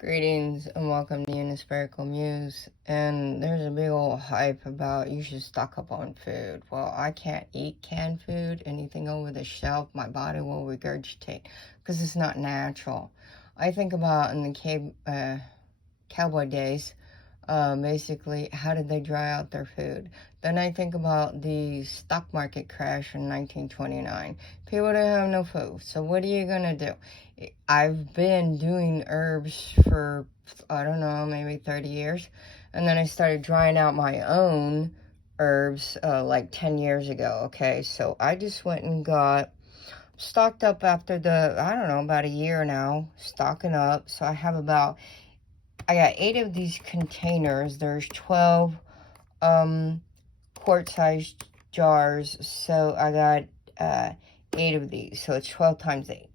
Greetings and welcome to Unispherical Muse. And there's a big old hype about you should stock up on food. Well, I can't eat canned food. Anything over the shelf, my body will regurgitate because it's not natural. I think about in the cowboy days, basically, how did they dry out their food? Then I think about the stock market crash in 1929. People didn't have no food. So what are you going to do? I've been doing herbs for, I don't know, maybe 30 years. And then I started drying out my own herbs like 10 years ago, okay? So I just went and got stocked up after about a year now, stocking up. So I got 8 of these containers. There's 12 quart-sized jars. So I got 8 of these. So it's 12 times 8.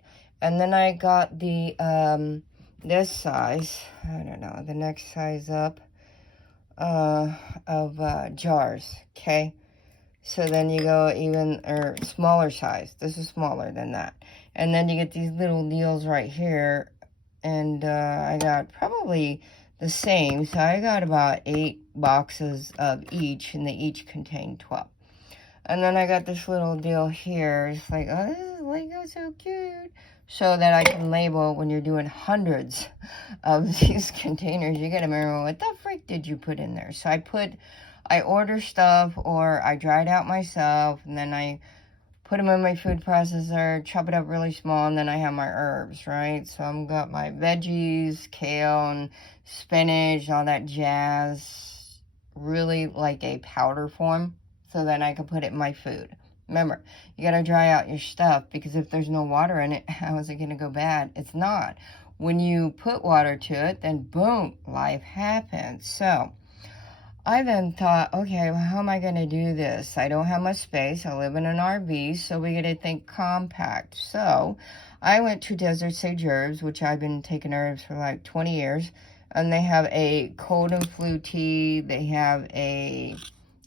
And then I got the, this size, I don't know, the next size up, of jars, okay? So then you go or smaller size. This is smaller than that. And then you get these little deals right here. And I got probably the same. So I got about 8 boxes of each, and they each contain 12. And then I got this little deal here. It's like, oh, this is Lego, so cute. So that I can label when you're doing hundreds of these containers. You gotta remember, what the freak did you put in there? So I order stuff, or I dry it out myself, and then I put them in my food processor, chop it up really small, and then I have my herbs, right? So I've got my veggies, kale, and spinach, all that jazz, really like a powder form, so that I can put it in my food. Remember, you got to dry out your stuff, because if there's no water in it, how is it going to go bad? It's not. When you put water to it, then boom, life happens. So I then thought, okay, well, how am I going to do this? I don't have much space. I live in an RV, so we got to think compact. So I went to Desert Sage Herbs, which I've been taking herbs for like 20 years. And they have a cold and flu tea. They have a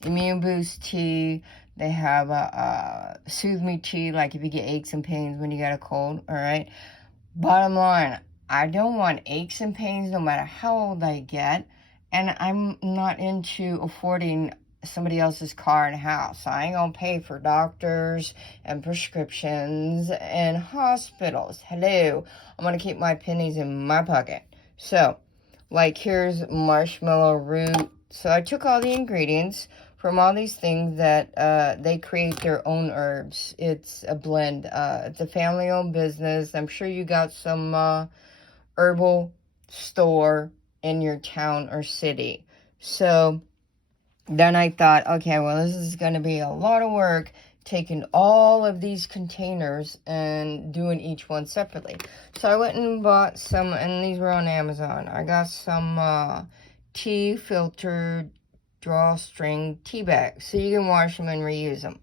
immune boost tea. They have a soothe me tea, like if you get aches and pains when you got a cold, all right? Bottom line, I don't want aches and pains no matter how old I get. And I'm not into affording somebody else's car and house. I ain't gonna pay for doctors and prescriptions and hospitals. Hello. I'm gonna keep my pennies in my pocket. So, like, here's Marshmallow Root. So I took all the ingredients from all these things that they create their own herbs. It's a blend. It's a family-owned business. I'm sure you got some herbal store in your town or city. So then I thought, okay, well, this is going to be a lot of work, taking all of these containers and doing each one separately. So I went and bought some, and these were on Amazon. I got some tea filtered drawstring tea bags, so you can wash them and reuse them.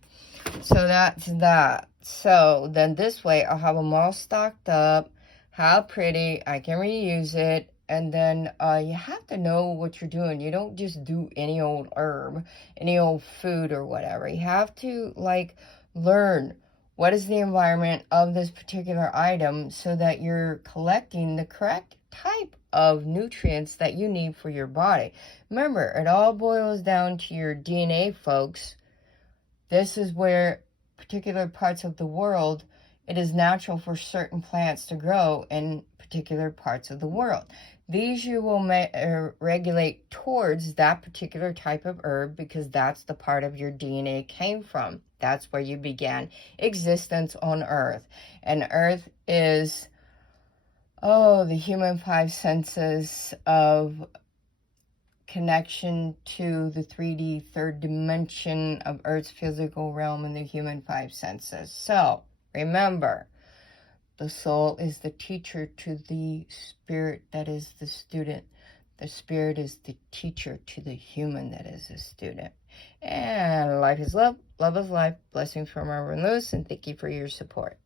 So that's that. So then this way I'll have them all stocked up. How pretty. I can reuse it. And then you have to know what you're doing. You don't just do any old herb, any old food or whatever. You have to, like, learn what is the environment of this particular item, so that you're collecting the correct type of nutrients that you need for your body. Remember, it all boils down to your DNA, folks. This is where particular parts of the world, it is natural for certain plants to grow in particular parts of the world. These you will regulate towards that particular type of herb, because that's the part of your DNA came from. That's where you began existence on Earth. And Earth is, the human 5 senses of connection to the 3D, third dimension of Earth's physical realm, and the human 5 senses. So, remember, the soul is the teacher to the spirit that is the student. The spirit is the teacher to the human that is the student. And life is love. Love is life. Blessings from Reverend Lewis, and thank you for your support.